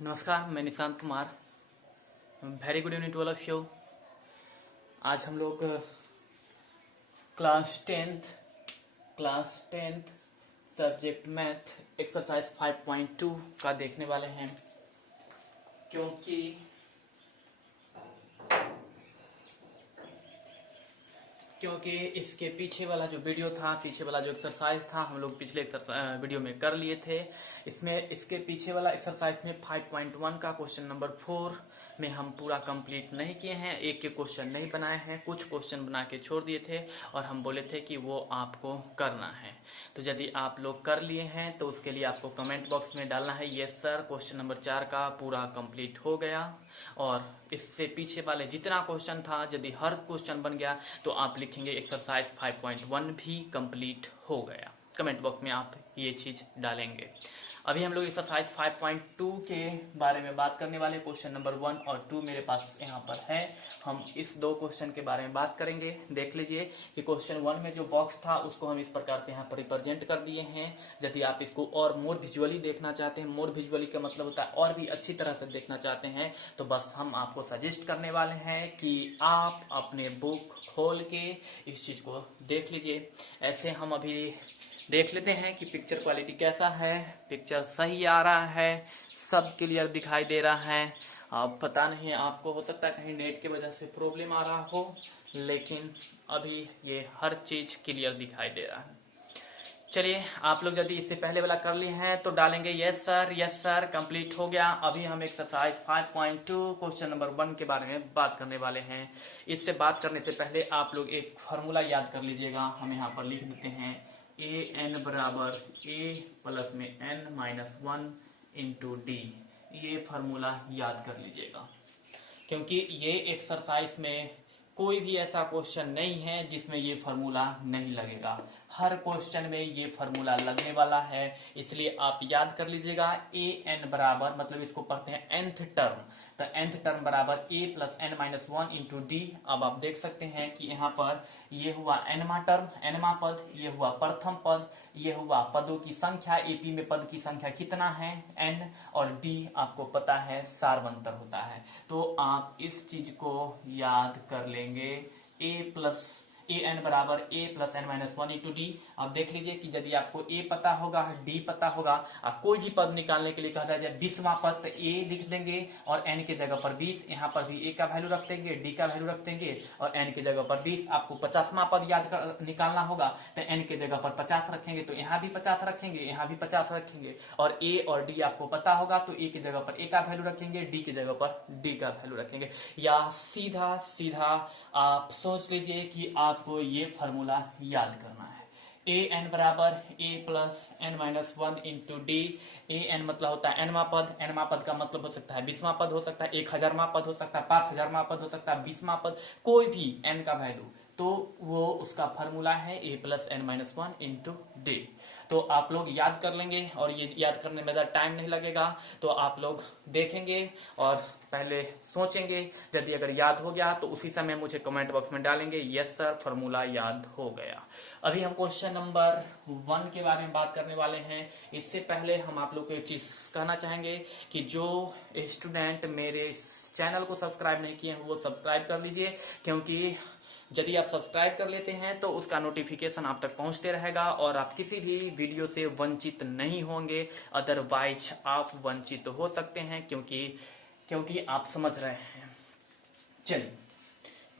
नमस्कार, मैं Nishant Kumar. Very good evening to all of you. आज हम लोग class tenth subject math exercise 5.2 का देखने वाले हैं, क्योंकि इसके पीछे वाला जो वीडियो था, पीछे वाला जो एक्सरसाइज था, हम लोग पिछले वीडियो में कर लिए थे। इसके पीछे वाला एक्सरसाइज में 5.1 का क्वेश्चन नंबर 4 में हम पूरा कंप्लीट नहीं किए हैं। एक के क्वेश्चन नहीं बनाए हैं, कुछ क्वेश्चन बना के छोड़ दिए थे और हम बोले थे कि वो आपको करना है। तो यदि आप लोग कर लिए हैं तो उसके लिए आपको कमेंट बॉक्स में डालना है यस सर, क्वेश्चन नंबर 4 का पूरा कंप्लीट हो गया। और इससे पीछे वाले जितना क्वेश्चन था, यदि हर क्वेश्चन बन गया तो आप लिखेंगे एक्सरसाइज 5.1 भी कंप्लीट हो गया। कमेंट बॉक्स में आप ये चीज डालेंगे। अभी हम लोग एक्सरसाइज 5.2 के बारे में बात करने वाले। क्वेश्चन नंबर 1 और 2 मेरे पास यहाँ पर है। हम इस दो क्वेश्चन के बारे में बात करेंगे। देख लीजिए कि क्वेश्चन 1 में जो बॉक्स था उसको हम इस प्रकार से यहाँ पर रिप्रेजेंट कर दिए हैं। यदि आप इसको और मोर विजुअली देखना चाहते हैं, मोर विजुअली का मतलब होता है और भी अच्छी तरह से देखना चाहते हैं, तो बस हम आपको सजेस्ट करने वाले हैं कि आप अपने बुक खोल के इस चीज को देख लीजिए। ऐसे हम अभी देख लेते हैं कि पिक्चर क्वालिटी कैसा है। पिक्चर सही आ रहा है, सब क्लियर दिखाई दे रहा है। अब पता नहीं, आपको हो सकता है कहीं नेट की वजह से प्रॉब्लम आ रहा हो, लेकिन अभी ये हर चीज क्लियर दिखाई दे रहा है। चलिए, आप लोग यदि इससे पहले वाला कर लिए हैं तो डालेंगे यस सर कंप्लीट हो गया। अभी हम एक्सरसाइज 5.2 क्वेश्चन नंबर 1 के बारे में बात करने वाले हैं। इससे बात करने से पहले आप लोग एक फार्मूला याद कर लीजिएगा। हम यहाँ पर लिख देते हैं ए एन बराबर ए प्लस में एन माइनस 1 इंटू डी। ये फार्मूला याद कर लीजिएगा, क्योंकि ये एक्सरसाइज में कोई भी ऐसा क्वेश्चन नहीं है जिसमें ये फार्मूला नहीं लगेगा। हर क्वेश्चन में ये फार्मूला लगने वाला है, इसलिए आप याद कर लीजिएगा। ए एन बराबर, मतलब इसको पढ़ते हैं nth टर्म, तो nth टर्म बराबर A plus N minus 1 into D. अब आप देख सकते हैं कि यहाँ पर ये हुआ एनमा टर्म, एनमा पद, ये हुआ प्रथम पद, ये हुआ पदों की संख्या। एपी में पद की संख्या कितना है, एन, और डी आपको पता है सार्वंतर होता है। तो आप इस चीज को याद कर लेंगे। ए एन बराबर A plus N minus 1 into D. अब देख लीजिए कि यदि आपको ए पता होगा, डी पता होगा, कोई भी पद निकालने के लिए कहा जाए 20वां पद, तो ए लिख देंगे और एन के जगह पर 20। यहाँ पर भी ए का वैल्यू रख देंगे, डी का वैल्यू रख देंगे और एन के जगह पर 20। आपको 50वां पद निकालना होगा तो एन के जगह पर 50 रखेंगे, तो यहाँ भी 50 रखेंगे, यहाँ भी 50 रखेंगे। और ए और डी आपको पता होगा तो ए की जगह पर ए का वैल्यू रखेंगे, डी की जगह पर डी का वैल्यू रखेंगे। या सीधा सीधा आप सोच लीजिए कि आपको ये फार्मूला याद करना है। ए एन बराबर A plus N minus 1 into D. A N मतलब होता है एनवा पद, एनवा पद का मतलब हो सकता है 20वां पद हो सकता है, 1000वां पद हो सकता है, 5000वां पद हो सकता है, 20वां पद, कोई भी एन का वैल्यू, तो वो उसका फार्मूला है A plus N minus 1 into D. तो आप लोग याद कर लेंगे और ये याद करने में ज्यादा टाइम नहीं लगेगा। तो आप लोग देखेंगे और पहले सोचेंगे, यदि अगर याद हो गया तो उसी समय मुझे कमेंट बॉक्स में डालेंगे यस सर फार्मूला याद हो गया। अभी हम क्वेश्चन नंबर 1 के बारे में बात करने वाले हैं। इससे पहले हम आप लोग को एक चीज कहना चाहेंगे कि जो स्टूडेंट मेरे चैनल को सब्सक्राइब नहीं किए हैं वो सब्सक्राइब कर लीजिए, क्योंकि यदि आप सब्सक्राइब कर लेते हैं तो उसका नोटिफिकेशन आप तक पहुंचते रहेगा और आप किसी भी वीडियो से वंचित नहीं होंगे। अदरवाइज आप वंचित हो सकते हैं, क्योंकि आप समझ रहे हैं।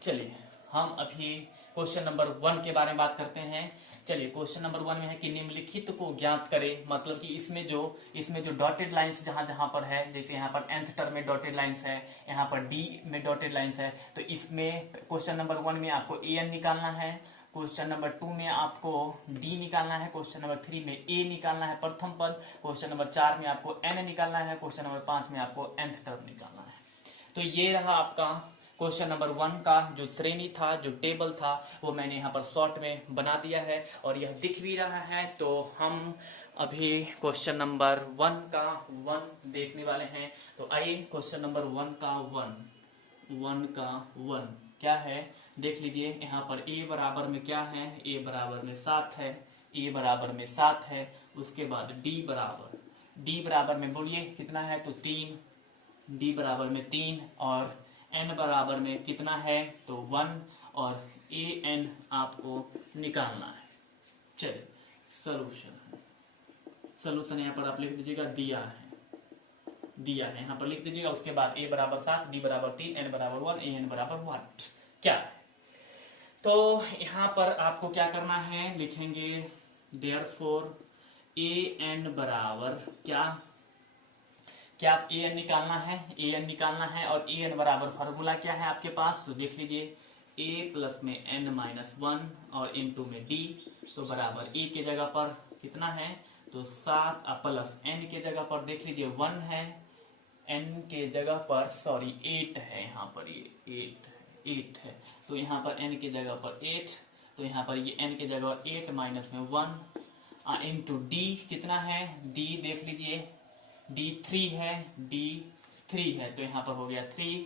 चलिए हम अभी क्वेश्चन नंबर 1 के बारे में बात करते हैं। चलिए, क्वेश्चन नंबर 1 में है कि निम्नलिखित को ज्ञात करें। मतलब कि इसमें जो डॉटेड लाइंस जहां जहां पर है, जैसे यहाँ पर nth टर्म में डॉटेड लाइंस है, यहाँ पर डी में डॉटेड लाइंस है, तो इसमें क्वेश्चन नंबर 1 में आपको ए एन निकालना है, क्वेश्चन नंबर 2 में आपको डी निकालना है, क्वेश्चन नंबर 3 में ए निकालना है प्रथम पद, क्वेश्चन नंबर 4 में आपको एन निकालना है, क्वेश्चन नंबर 5 में आपको nth टर्म निकालना है। तो ये रहा आपका क्वेश्चन नंबर 1 का जो श्रेणी था, जो टेबल था, वो मैंने यहाँ पर शॉर्ट में बना दिया है और यह दिख भी रहा है। तो हम अभी क्वेश्चन नंबर 1 का 1 देखने वाले हैं। तो आइए क्वेश्चन नंबर 1 का 1 क्या है देख लीजिए। यहाँ पर ए बराबर में क्या है, ए बराबर में 7 है, ए बराबर में 7 है। उसके बाद डी बराबर में बोलिए कितना है, तो 3, d बराबर में 3 और n बराबर में कितना है तो 1 और an आपको निकालना है। चलिए सॉल्यूशन यहाँ पर आप लिख दीजिएगा, दिया है यहाँ पर लिख दीजिएगा। उसके बाद a बराबर 7, d बराबर 3, n बराबर 1, an बराबर 1 क्या है। तो यहाँ पर आपको क्या करना है, लिखेंगे देयरफॉर an बराबर क्या an निकालना है और an बराबर फार्मूला क्या है आपके पास, तो देख लीजिए a प्लस में n माइनस 1 और इनटू में d, तो बराबर a के जगह पर कितना है तो 7 प्लस n के जगह पर देख लीजिए 1 है, n के जगह पर 8 है, यहाँ पर ये 8 है, तो यहाँ पर n के जगह पर 8, तो यहाँ पर ये n के जगह 8 माइनस में 1 इनटू d कितना है, d देख लीजिए d 3 है, तो यहाँ पर हो गया 3,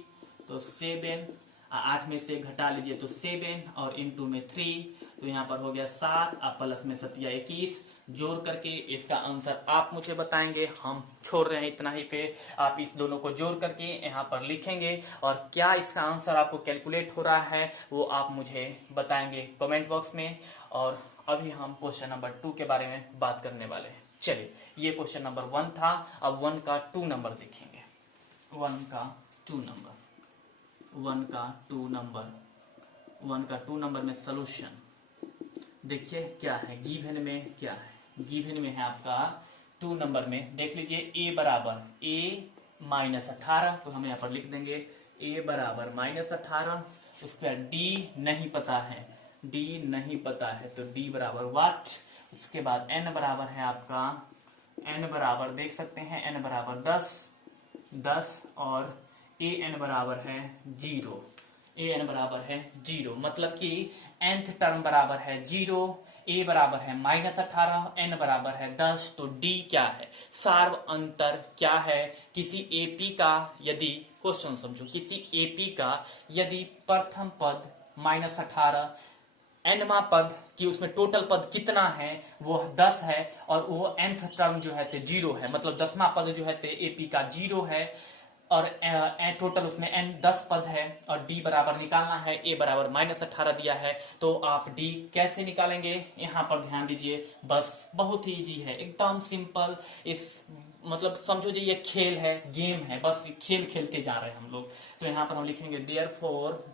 तो 7 8 में से घटा लीजिए तो 7 और इनटू में 3, तो यहाँ पर हो गया 7 प्लस में 7 21, जोड़ करके इसका आंसर आप मुझे बताएंगे। हम छोड़ रहे हैं इतना ही पे, आप इस दोनों को जोड़ करके यहाँ पर लिखेंगे और क्या इसका आंसर आपको कैलकुलेट हो रहा है वो आप मुझे बताएंगे कमेंट बॉक्स में। और अभी हम क्वेश्चन नंबर 2 के बारे में बात करने वाले हैं। चलिए ये क्वेश्चन नंबर 1 था, अब 1 का 2 नंबर देखेंगे। 1 का 2 नंबर में सॉल्यूशन देखिए क्या है, गिवन में क्या है, गिवन में है आपका 2 नंबर में देख लीजिए a बराबर a माइनस 18, तो हम यहाँ पर लिख देंगे a बराबर माइनस 18, उसके बाद d नहीं पता है तो d बराबर वाट, उसके बाद n बराबर है आपका, n बराबर देख सकते हैं n बराबर 10 और an बराबर है 0, मतलब कि nth टर्म बराबर है 0, a बराबर है माइनस 18, n बराबर है 10, तो d क्या है, सार्व अंतर क्या है। किसी एपी का यदि क्वेश्चन समझो, किसी एपी का यदि प्रथम पद माइनस 18, nवा पद कि उसमें टोटल पद कितना है वो 10 है और वो nth टर्म जो है 0 है, मतलब 10वां पद जो है एपी का 0 है और टोटल उसमें n 10 पद है और d बराबर निकालना है, a बराबर माइनस 18 दिया है, तो आप d कैसे निकालेंगे यहाँ पर ध्यान दीजिए। बस बहुत ही इजी है, एकदम सिंपल, इस मतलब समझो जी ये खेल है, गेम है, बस खेल खेलते जा रहे हैं हम लोग। तो यहाँ पर हम लिखेंगे देयरफॉर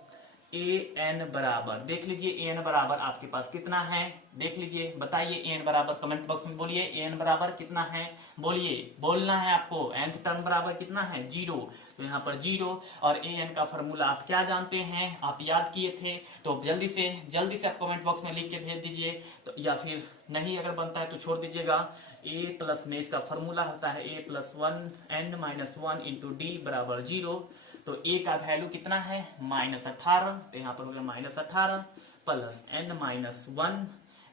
an बराबर, देख लीजिए an बराबर आपके पास कितना है, देख लीजिए बताइए an बराबर, कमेंट बॉक्स में बोलिए an बराबर कितना है, बोलना है आपको। nth टर्म बराबर कितना है 0, तो यहाँ पर 0 और an का फॉर्मूला आप क्या जानते हैं, आप याद किए थे, तो जल्दी से आप कमेंट बॉक्स में लिख के भेज दीजिए, तो या फिर नहीं अगर बनता है तो छोड़ दीजिएगा। a प्लस में इसका फॉर्मूला होता है a plus 1 n minus 1 into D बराबर 0, तो a का वैल्यू कितना है माइनस 18, तो यहाँ पर हो गया minus 18 plus n minus 1,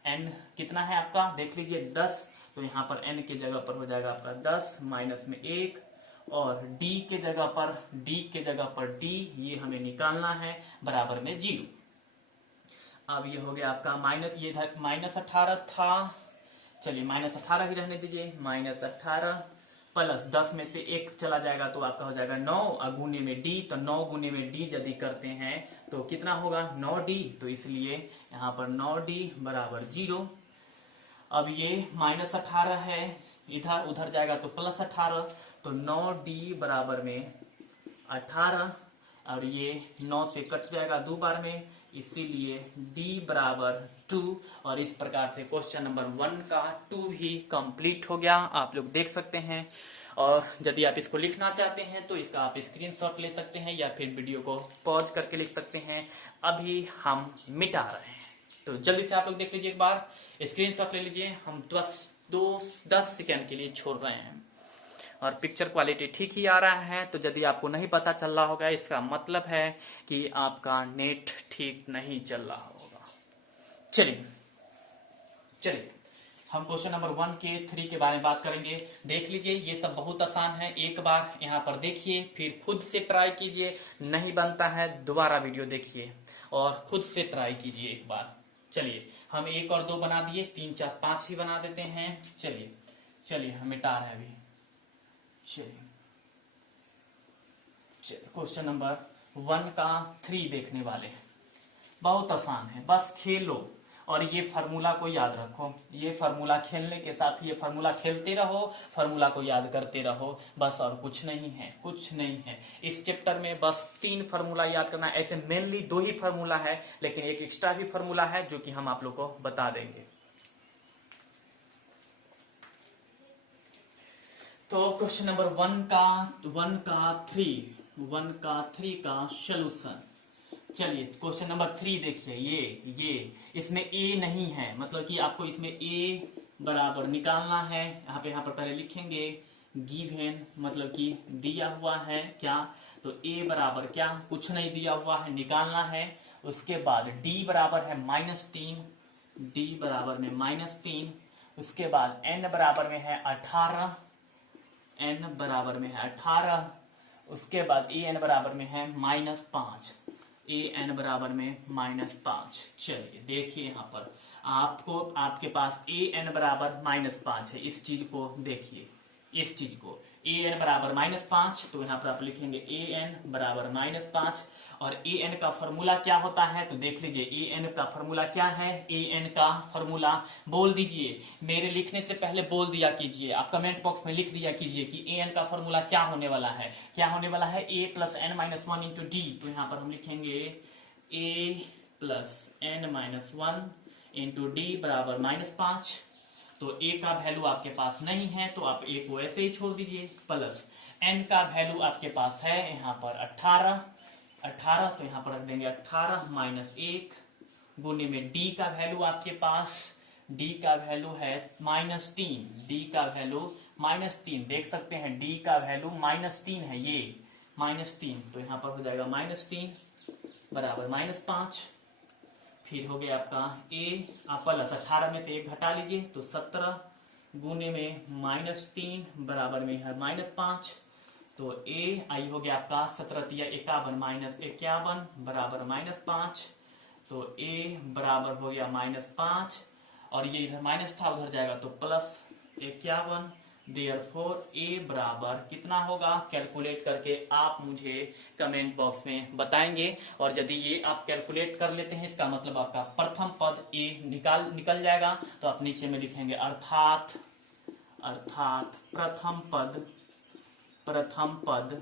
n कितना है आपका देख लीजिए 10, तो यहाँ पर n के जगह पर हो जाएगा आपका 10 माइनस में 1 और d के जगह पर d ये हमें निकालना है बराबर में 0। अब ये हो गया आपका माइनस, ये माइनस 18 था, चलिए माइनस 18 ही रहने दीजिए, माइनस 18 प्लस 10 में से 1 चला जाएगा तो आपका हो जाएगा 9 और गुने में d, तो 9 गुने में d यदि करते हैं तो कितना होगा 9d, तो इसलिए यहाँ पर 9d बराबर 0। अब ये माइनस 18 है, इधर उधर जाएगा तो प्लस 18, तो 9d बराबर में 18 और ये 9 से कट जाएगा 2 बार में, इसीलिए d बराबर 2। और इस प्रकार से क्वेश्चन नंबर 1 का 2 भी कंप्लीट हो गया, आप लोग देख सकते हैं। और यदि आप इसको लिखना चाहते हैं तो इसका आप स्क्रीनशॉट ले सकते हैं या फिर वीडियो को पॉज करके लिख सकते हैं। अभी हम मिटा रहे हैं, तो जल्दी से आप लोग देख लीजिए, एक बार स्क्रीनशॉट ले लीजिए। हम 10 सेकेंड के लिए छोड़ रहे हैं और पिक्चर क्वालिटी ठीक ही आ रहा है, तो यदि आपको नहीं पता चल रहा होगा इसका मतलब है कि आपका नेट ठीक नहीं चल रहा होगा। चलिए हम क्वेश्चन नंबर 1 के 3 के बारे में बात करेंगे। देख लीजिए ये सब बहुत आसान है, एक बार यहाँ पर देखिए फिर खुद से ट्राई कीजिए, नहीं बनता है दोबारा वीडियो देखिए और खुद से ट्राई कीजिए एक बार। चलिए हम 1 और 2 बना दिए, 3 4 5 ही बना देते हैं। चलिए हम मिटा रहे हैं अभी। चलिए क्वेश्चन नंबर 1 का 3 देखने वाले हैं। बहुत आसान है, बस खेलो और ये फार्मूला को याद रखो। ये फार्मूला खेलने के साथ ये फार्मूला खेलते रहो, फार्मूला को याद करते रहो, बस और कुछ नहीं है, कुछ नहीं है। इस चैप्टर में बस 3 फार्मूला याद करना है। ऐसे मेनली 2 ही फार्मूला है, लेकिन एक एक्स्ट्रा भी फार्मूला है जो कि हम आप लोग को बता देंगे। तो क्वेश्चन नंबर 1 का 3 का सोल्यूशन। चलिए क्वेश्चन नंबर 3 देखिए। ये इसमें a नहीं है, मतलब कि आपको इसमें a बराबर निकालना है। यहाँ पर पहले लिखेंगे गिवन, मतलब कि दिया हुआ है क्या, तो a बराबर क्या, कुछ नहीं दिया हुआ है, निकालना है। उसके बाद d बराबर है -3, d बराबर में -3। उसके बाद n बराबर में है 18, n बराबर में है 18। उसके बाद an बराबर में है -5, an बराबर में -5। चलिए देखिए यहाँ पर आपको, आपके पास an बराबर -5 है। इस चीज को देखिए, इस चीज को an बराबर -5, तो यहाँ पर आप लिखेंगे an बराबर -5। और an का फॉर्मूला क्या होता है, तो देख लीजिए an का फॉर्मूला क्या है। an का फॉर्मूला बोल दीजिए, मेरे लिखने से पहले बोल दिया कीजिए, आप कमेंट बॉक्स में लिख दिया कीजिए कि an का फॉर्मूला क्या होने वाला है। क्या होने वाला है, a + n-1 इंटू डी। तो यहाँ पर हम लिखेंगे a + n-1 इंटू डी बराबर -5। तो a का वैल्यू आपके पास नहीं है, तो आप a को ऐसे ही छोड़ दीजिए, प्लस n का वैल्यू आपके पास है यहाँ पर 18, तो यहाँ पर रख देंगे 18 -1 गुने में d का वैल्यू आपके पास, d का वैल्यू है -3, d का वैल्यू -3, देख सकते हैं d का वैल्यू -3 है, ये -3, तो यहाँ पर हो जाएगा -3 बराबर -5। फिर हो गया आपका a, आप प्लस 18 में से 1 घटा लीजिए, तो 17 गुने में -3 बराबर में है -5। तो a आई हो गया आपका 17 × 51 -51 बराबर -5। तो a बराबर हो गया -5, और ये इधर माइनस था उधर जाएगा तो +51। देयरफॉर a बराबर कितना होगा, कैलकुलेट करके आप मुझे कमेंट बॉक्स में बताएंगे। और यदि ये आप कैलकुलेट कर लेते हैं, इसका मतलब आपका प्रथम पद a निकल जाएगा। तो आप नीचे में लिखेंगे अर्थात प्रथम पद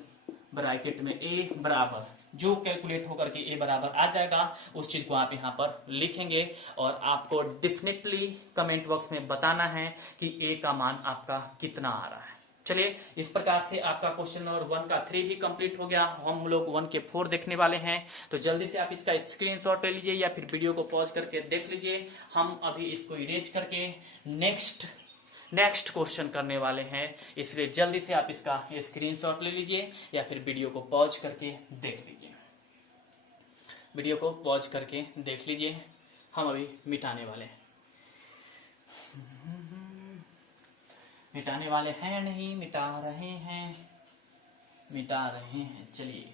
ब्रैकेट में a बराबर, जो कैलकुलेट होकर के a बराबर आ जाएगा उस चीज को आप यहाँ पर लिखेंगे। और आपको डेफिनेटली कमेंट बॉक्स में बताना है कि a का मान आपका कितना आ रहा है। चलिए इस प्रकार से आपका क्वेश्चन नंबर 1 का 3 भी कंप्लीट हो गया। हम लोग 1 के 4 देखने वाले हैं, तो जल्दी से आप इसका स्क्रीनशॉट ले लीजिए या फिर वीडियो को पॉज करके देख लीजिए। हम अभी इसको इरेज करके नेक्स्ट क्वेश्चन करने वाले हैं, इसलिए जल्दी से आप इसका स्क्रीनशॉट ले लीजिए या फिर वीडियो को पॉज करके देख लीजिए। वीडियो को पॉज करके देख लीजिए, हम अभी मिटाने वाले हैं। मिटाने वाले हैं नहीं, मिटा रहे हैं। चलिए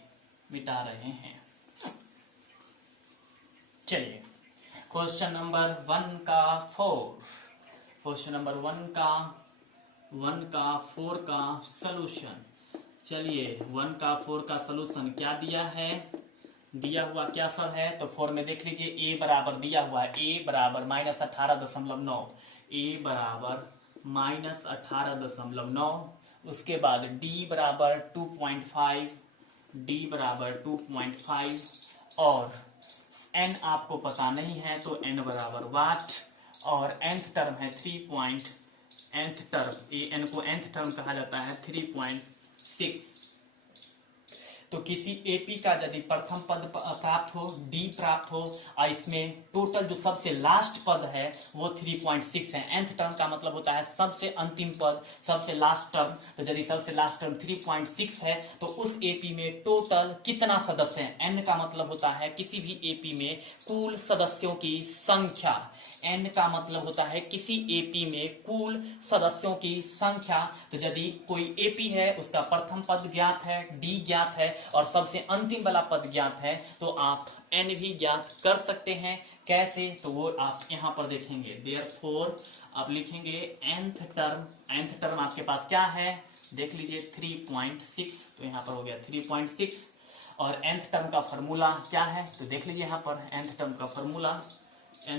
मिटा रहे हैं। चलिए क्वेश्चन नंबर 1 का 4, क्वेश्चन नंबर 1 का 4 का सलूशन। चलिए 1 का 4 का सलूशन क्या दिया है, दिया हुआ क्या सब है, तो 4 में देख लीजिए a बराबर दिया हुआ है, a बराबर -18.9, a बराबर -18.9। उसके बाद d बराबर 2.5, d बराबर 2.5, और n आपको पता नहीं है तो n बराबर वाट, और nth टर्म है 3. nth टर्म, n को nth टर्म कहा जाता है 3.6। तो किसी एपी का यदि प्रथम पद प्राप्त हो, डी प्राप्त हो, और इसमें टोटल जो सबसे लास्ट पद है वो 3.6 है। nth टर्म का मतलब होता है सबसे अंतिम पद, सबसे लास्ट टर्म। तो यदि सबसे लास्ट टर्म 3.6 है तो उस एपी में टोटल कितना सदस्य है, n का मतलब होता है किसी भी एपी में कुल सदस्यों की संख्या। n का मतलब होता है किसी एपी में कुल सदस्यों की संख्या। तो यदि कोई एपी है, उसका प्रथम पद ज्ञात है, डी ज्ञात है और सबसे अंतिम वाला पद ज्ञात है, तो आप n भी ज्ञात कर सकते हैं। कैसे, तो वो आप यहाँ पर देखेंगे। देयरफॉर आप लिखेंगे nth टर्म आपके पास क्या है देख लीजिए 3.6, तो यहाँ पर हो गया 3.6। और nth टर्म का फॉर्मूला क्या है, तो देख लीजिए यहाँ पर nth टर्म का फॉर्मूला a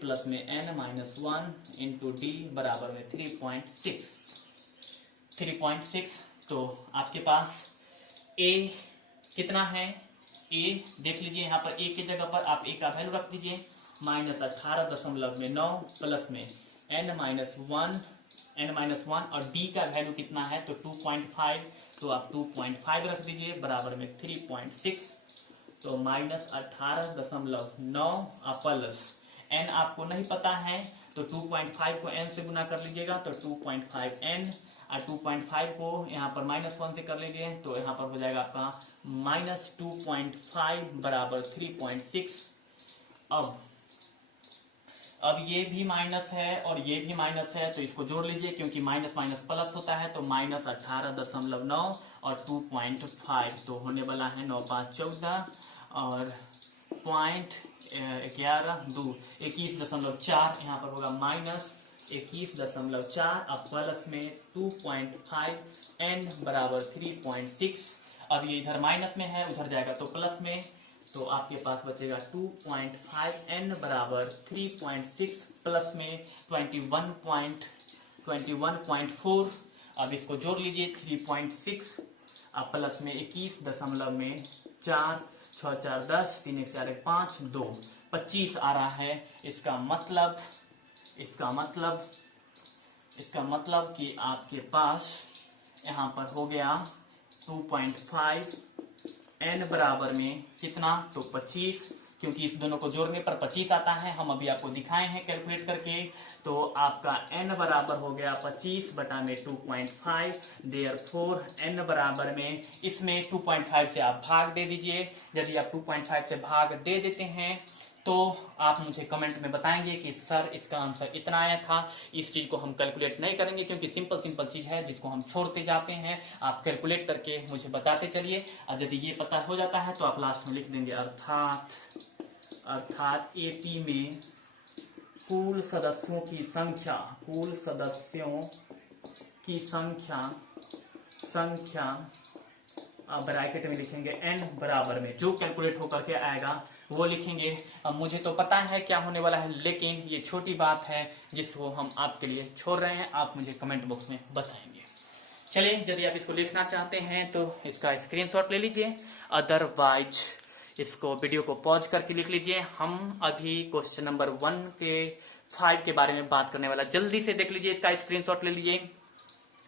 प्लस में n-1 इंटू डी बराबर में 3.6। तो आपके पास a कितना है, a देख लीजिए यहाँ पर a की जगह पर आप a का वैल्यू रख दीजिए -18.9 प्लस में n-1 और d का वैल्यू कितना है तो 2.5, तो आप 2.5 रख दीजिए बराबर में 3.6। तो -18.9 प्लस n आपको नहीं पता है तो 2.5 को n से गुना कर लीजिएगा तो 2.5n और 2.5 को यहाँ पर -1 से कर लेंगे तो यहाँ पर हो जाएगा आपका -2.5 बराबर 3.6। अब ये भी माइनस है और ये भी माइनस है तो इसको जोड़ लीजिए क्योंकि माइनस माइनस प्लस होता है, तो -18.9 और 2.5 तो होने वाला है 9 5 14 और 21.4 यहाँ पर होगा -21.4 अब प्लस में 2.5 n बराबर 3.6। अब ये इधर माइनस में है उधर जाएगा तो प्लस में, तो आपके पास बचेगा 2.5n बराबर 3.6 प्लस में 21.4। अब इसको जोड़ लीजिए 3.6 अब प्लस में 21.4 6 4 10 3 1 4 1 5 2 25 आ रहा है। इसका मतलब कि आपके पास यहाँ पर हो गया 2.5 n बराबर में कितना तो 25, क्योंकि इस दोनों को जोड़ने पर 25 आता है, हम अभी आपको दिखाए हैं कैलकुलेट करके। तो आपका n बराबर हो गया 25 बटा में 2.5, देयरफॉर n बराबर में इसमें 2.5 से आप भाग दे दीजिए। यदि आप 2.5 से भाग दे देते हैं तो आप मुझे कमेंट में बताएंगे कि सर इसका आंसर इतना आया था। इस चीज को हम कैलकुलेट नहीं करेंगे क्योंकि सिंपल चीज है जिसको हम छोड़ते जाते हैं। आप कैलकुलेट करके मुझे बताते चलिए और यदि ये पता हो जाता है तो आप लास्ट में लिख देंगे अर्थात एपी में कुल सदस्यों की संख्या ब्रैकेट में लिखेंगे n बराबर में जो कैलकुलेट होकर के आएगा वो लिखेंगे। अब मुझे तो पता है क्या होने वाला है, लेकिन ये छोटी बात है जिसको हम आपके लिए छोड़ रहे हैं, आप मुझे कमेंट बॉक्स में बताएंगे। चलिए यदि आप इसको लिखना चाहते हैं तो इसका स्क्रीनशॉट ले लीजिए, अदरवाइज इसको वीडियो को पॉज करके लिख लीजिए। हम अभी क्वेश्चन नंबर 5 के बारे में बात करने वाला, जल्दी से देख लीजिए, इसका स्क्रीनशॉट ले लीजिए,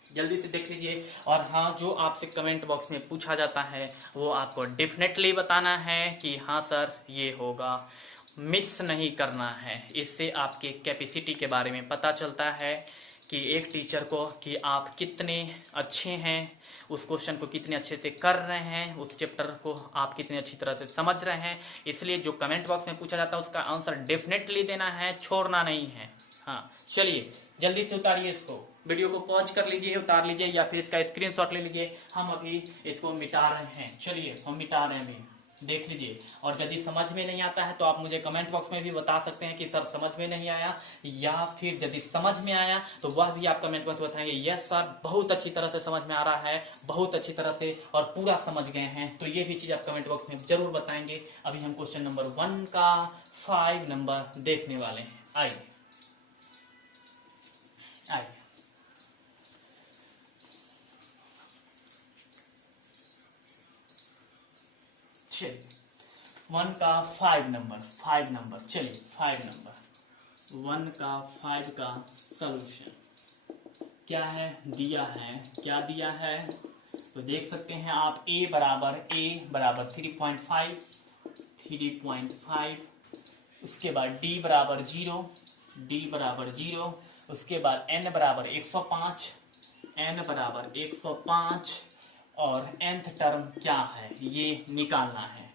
जल्दी से देख लीजिए। और हाँ, जो आपसे कमेंट बॉक्स में पूछा जाता है वो आपको डेफिनेटली बताना है कि हाँ सर ये होगा, मिस नहीं करना है। इससे आपके कैपेसिटी के बारे में पता चलता है कि एक टीचर को कि आप कितने अच्छे हैं, उस क्वेश्चन को कितने अच्छे से कर रहे हैं, उस चैप्टर को आप कितने अच्छी तरह से समझ रहे हैं। इसलिए जो कमेंट बॉक्स में पूछा जाता है उसका आंसर डेफिनेटली देना है, छोड़ना नहीं है। हाँ चलिए जल्दी से उतारिए, इसको वीडियो को पॉज कर लीजिए, उतार लीजिए या फिर इसका स्क्रीनशॉट ले लीजिए। हम अभी इसको मिटा रहे हैं, चलिए हम मिटा रहे हैं अभी, देख लीजिए। और यदि समझ में नहीं आता है तो आप मुझे कमेंट बॉक्स में भी बता सकते हैं कि सर समझ में नहीं आया, या फिर यदि समझ में आया तो वह भी आप कमेंट बॉक्स में बताएंगे यस सर बहुत अच्छी तरह से समझ में आ रहा है, बहुत अच्छी तरह से और पूरा समझ गए हैं। तो ये भी चीज आप कमेंट बॉक्स में जरूर बताएंगे। अभी हम क्वेश्चन नंबर 1 का 5 नंबर देखने वाले हैं। आइए चलिए 1 का 5 नंबर चलिए 5 नंबर 1 का 5 का सॉल्यूशन क्या है, दिया है, क्या दिया है तो देख सकते हैं आप a बराबर 3.5, उसके बाद d बराबर 0, उसके बाद n बराबर 105 और nth टर्म क्या है ये निकालना है।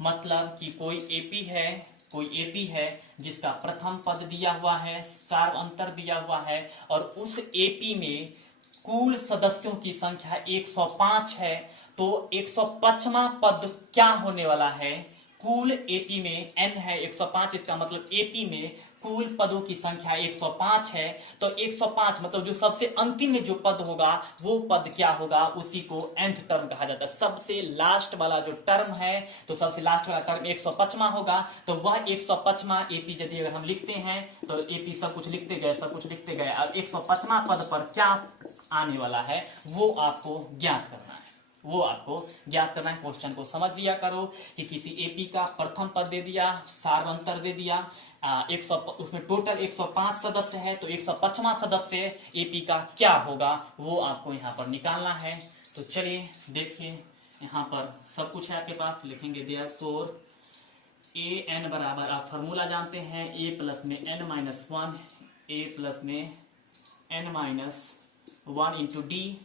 मतलब कि कोई एपी है जिसका प्रथम पद दिया हुआ है, सार अंतर दिया हुआ है और उस एपी में कुल सदस्यों की संख्या 105 है। तो 105वां पद क्या होने वाला है, कुल एपी में n है 105, इसका मतलब एपी में कुल पदों की संख्या 105 है। तो 105 मतलब जो सबसे अंतिम में जो पद होगा वो पद क्या होगा, उसी को nth टर्म कहा जाता है। सबसे लास्ट वाला जो टर्म है, तो सबसे लास्ट वाला टर्म 105वां होगा। तो वह 105वां एपी यदि अगर हम लिखते हैं तो एपी सब कुछ लिखते गए, सब कुछ लिखते गए, अब 105वां पद पर क्या आने वाला है वो आपको ज्ञात करना है, वो आपको ज्ञात करना है। क्वेश्चन को समझ लिया करो कि किसी एपी का प्रथम पद दे दिया, सार्वंतर दे दिया, 100 उसमें टोटल 105 सदस्य है, तो 105वां सदस्य एपी का क्या होगा वो आपको यहाँ पर निकालना है। तो चलिए देखिए, यहाँ पर सब कुछ है आपके पास, लिखेंगे देयरफॉर ए एन बराबर, आप फॉर्मूला जानते हैं, ए प्लस में n minus one, a plus में n minus one into D.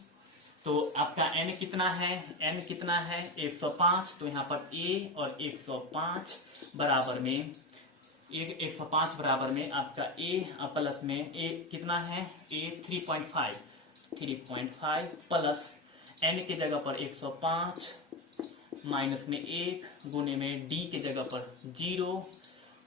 तो आपका n कितना है, n कितना है 105, तो यहाँ पर a और 105 बराबर में 105 बराबर में आपका a प्लस में a कितना है, a 3.5 प्लस n के जगह पर 105 माइनस में 1 गुने में d के जगह पर 0।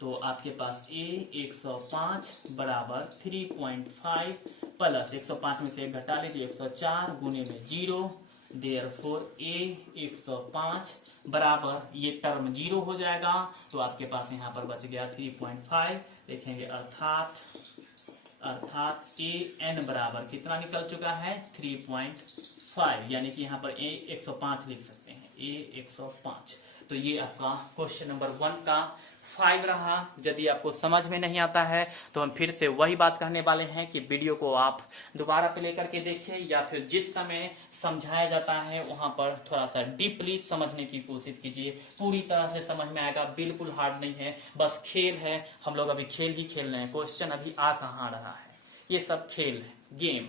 तो आपके पास a 105 बराबर 3.5 प्लस 105 में से 1 घटा लीजिए 104 गुने में 0। देयरफॉर a 105 बराबर ये टर्म 0 हो जाएगा, तो आपके पास यहाँ पर बच गया 3.5 लिखेंगे, अर्थात a n बराबर कितना निकल चुका है 3.5, यानी कि यहाँ पर a 105 लिख सकते हैं, a 105। तो ये आपका क्वेश्चन नंबर 1 का 5 रहा। यदि आपको समझ में नहीं आता है तो हम फिर से वही बात कहने वाले हैं कि वीडियो को आप दोबारा प्ले करके देखिए, या फिर जिस समय समझाया जाता है वहां पर थोड़ा सा डीपली समझने की कोशिश कीजिए, पूरी तरह से समझ में आएगा। बिल्कुल हार्ड नहीं है, बस खेल है, हम लोग अभी खेल ही खेल रहे हैं। क्वेश्चन अभी आ कहाँ रहा है, ये सब खेल है, game.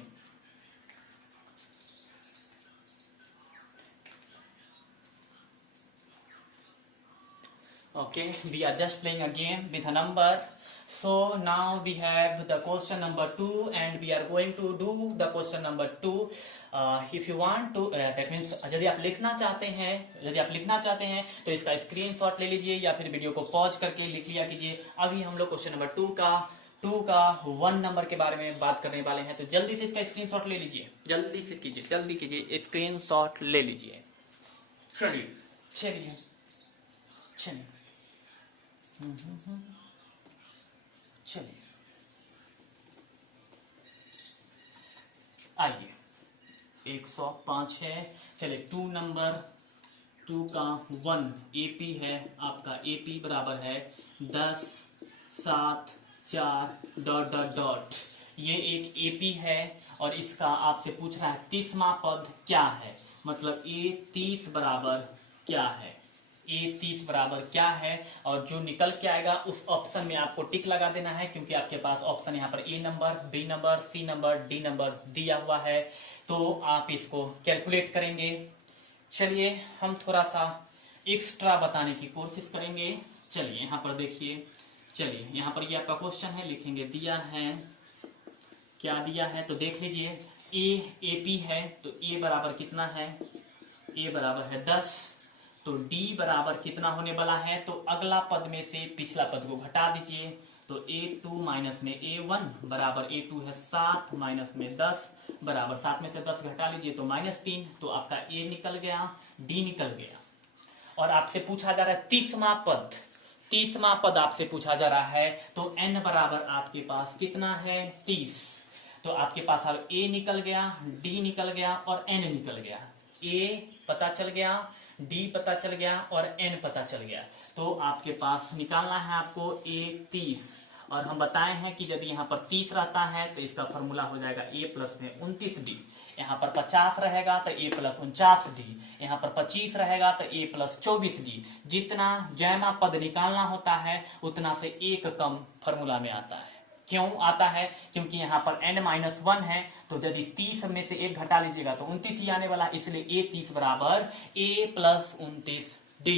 Okay, we are just playing a game with a number. So now we have the question number 2 and we are going to do the question number 2. If you want to, that means यदि आप लिखना चाहते हैं तो इसका screenshot ले लीजिए या फिर वीडियो को पॉज करके लिख लिया कीजिए। अभी हम लोग क्वेश्चन नंबर 2 का 1 नंबर के बारे में बात करने वाले हैं, तो जल्दी से इसका स्क्रीनशॉट ले लीजिए, जल्दी से कीजिए, जल्दी कीजिए, स्क्रीनशॉट ले लीजिए। चलिए चलिए चलिए चलिए आइए, 105 है। चलिए 2 नंबर 2 का 1 एपी है, आपका एपी बराबर है 10 7 4 डॉट डॉट डॉट। ये एक एपी है और इसका आपसे पूछ रहा है 30वां पद क्या है, मतलब ए 30 बराबर क्या है, ए 30 बराबर क्या है। और जो निकल के आएगा उस ऑप्शन में आपको टिक लगा देना है, क्योंकि आपके पास ऑप्शन यहाँ पर A number, B number, C number, D number दिया हुआ है, तो आप इसको कैलकुलेट करेंगे। चलिए हम थोड़ा सा एक्स्ट्रा बताने की कोशिश करेंगे। चलिए यहाँ पर देखिए, चलिए यहाँ पर ये आपका क्वेश्चन है, लिखेंगे दिया है, क्या दिया है तो देख लीजिए। एपी है तो ए बराबर कितना है, ए बराबर है 10, तो d बराबर कितना होने वाला है, तो अगला पद में से पिछला पद को घटा दीजिए, तो a2 माइनस में a1 बराबर a2 है 7 माइनस में 10 बराबर 7 में से 10 घटा लीजिए तो -3, तो आपका a निकल गया, d निकल गया। और आपसे पूछा जा रहा है 30वां पद आपसे पूछा जा रहा है, तो n बराबर आपके पास कितना है 30, तो आपके पास अब a निकल गया, d निकल गया और n निकल गया। a पता चल गया, d पता चल गया और n पता चल गया, तो आपके पास निकालना है आपको a 30। और हम बताए हैं कि यदि यहाँ पर 30 रहता है तो इसका फॉर्मूला हो जाएगा a प्लस में 29d, यहाँ पर 50 रहेगा तो a प्लस 49d, यहाँ पर 25 रहेगा तो a प्लस 24d। जितना जैमा पद निकालना होता है उतना से एक कम फॉर्मूला में आता है। क्यों आता है, क्योंकि यहाँ पर n-1 है, तो यदि 30 में से 1 घटा लीजिएगा तो 29 ही आने वाला, इसलिए a 30 बराबर a plus 29d,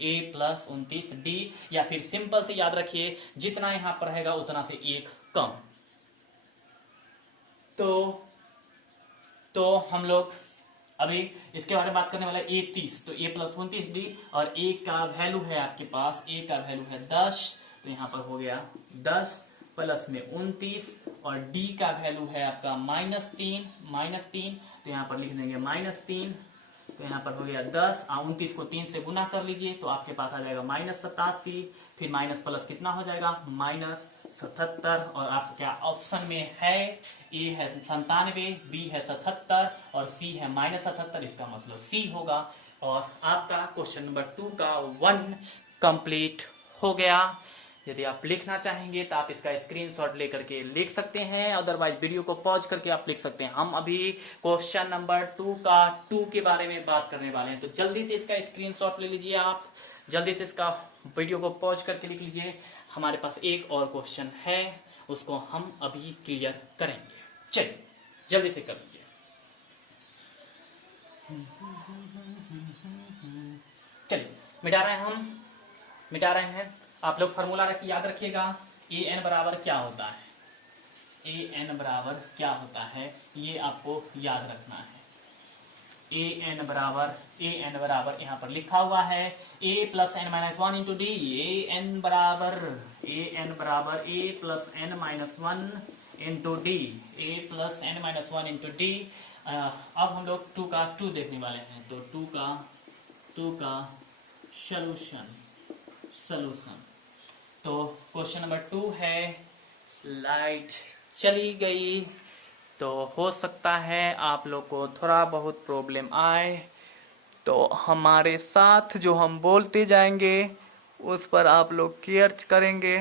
a plus 29d, या फिर सिंपल से याद रखिए जितना यहाँ पर रहेगा उतना से 1 कम। तो हम लोग अभी इसके बारे में बात करने वाला है a 30, तो a प्लस 29d, और a का वैल्यू है आपके पास, a का वैल्यू है 10, तो यहाँ पर हो गया 10 प्लस में 29, और d का वैल्यू है आपका -3, तो यहाँ पर लिख देंगे -3, तो यहाँ पर हो गया 10, 29 को 3 से गुना कर लीजिए तो आपके पास आ जाएगा -87, फिर माइनस प्लस कितना हो जाएगा -77, और आपका क्या ऑप्शन में है, ए है 97, बी है 77 और सी है -77, इसका मतलब सी होगा। और आपका क्वेश्चन नंबर 2 का 1 कंप्लीट हो गया। यदि आप लिखना चाहेंगे तो आप इसका स्क्रीनशॉट लेकर के लिख सकते हैं, अदरवाइज वीडियो को पॉज करके आप लिख सकते हैं। हम अभी क्वेश्चन नंबर 2 का 2 के बारे में बात करने वाले हैं, तो जल्दी से इसका स्क्रीनशॉट ले लीजिए, आप जल्दी से इसका वीडियो को पॉज करके लिख लीजिए। हमारे पास एक और क्वेश्चन है, उसको हम अभी क्लियर करेंगे। चलिए जल्दी से कर लीजिए। चलिए मिटा रहे हैं। आप लोग फॉर्मूला याद रखिएगा, ए एन बराबर क्या होता है, ए एन बराबर क्या होता है ये आपको याद रखना है। ए एन बराबर यहाँ पर लिखा हुआ है a plus N minus 1 into D, A N बराबर a plus N minus 1 into D, A plus N minus 1 into D. अब हम लोग 2 का 2 देखने वाले हैं, तो 2 का सॉल्यूशन। तो क्वेश्चन नंबर 2 है, लाइट चली गई, तो हो सकता है आप लोग को थोड़ा बहुत प्रॉब्लम आए, तो हमारे साथ जो हम बोलते जाएंगे उस पर आप लोग केयर करेंगे।